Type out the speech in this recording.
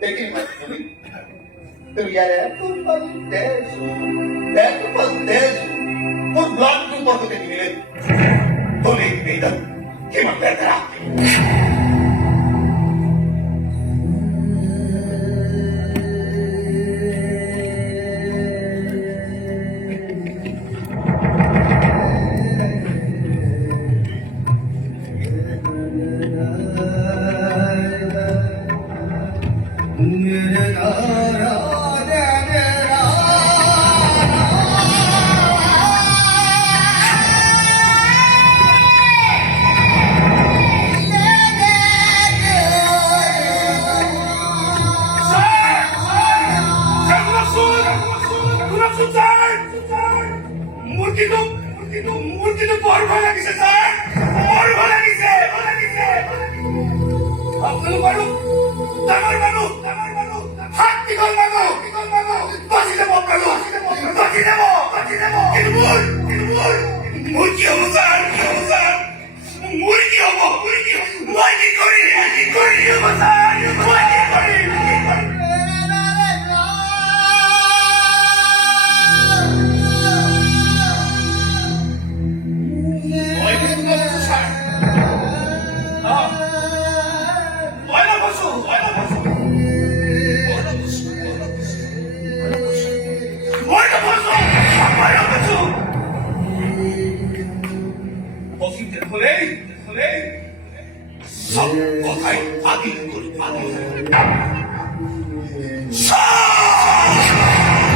দেখি তুমি তুমি ইয়ার এত তেজ মোর ব্লাড গ্রুপ বলতে দিলে তোলে এই দাম কেমন ব্যথা মূর্তিটো বৰ ভাল লাগিছে ছাৰ বৰ ভাল লাগিছে আপোনালোক আৰু ডাঙৰ মানুহ হাত দীঘল মানুহ বাচি যাব আপোনালোক বাচি যাব কিন্তু মোৰ কি হ'ব ছাৰ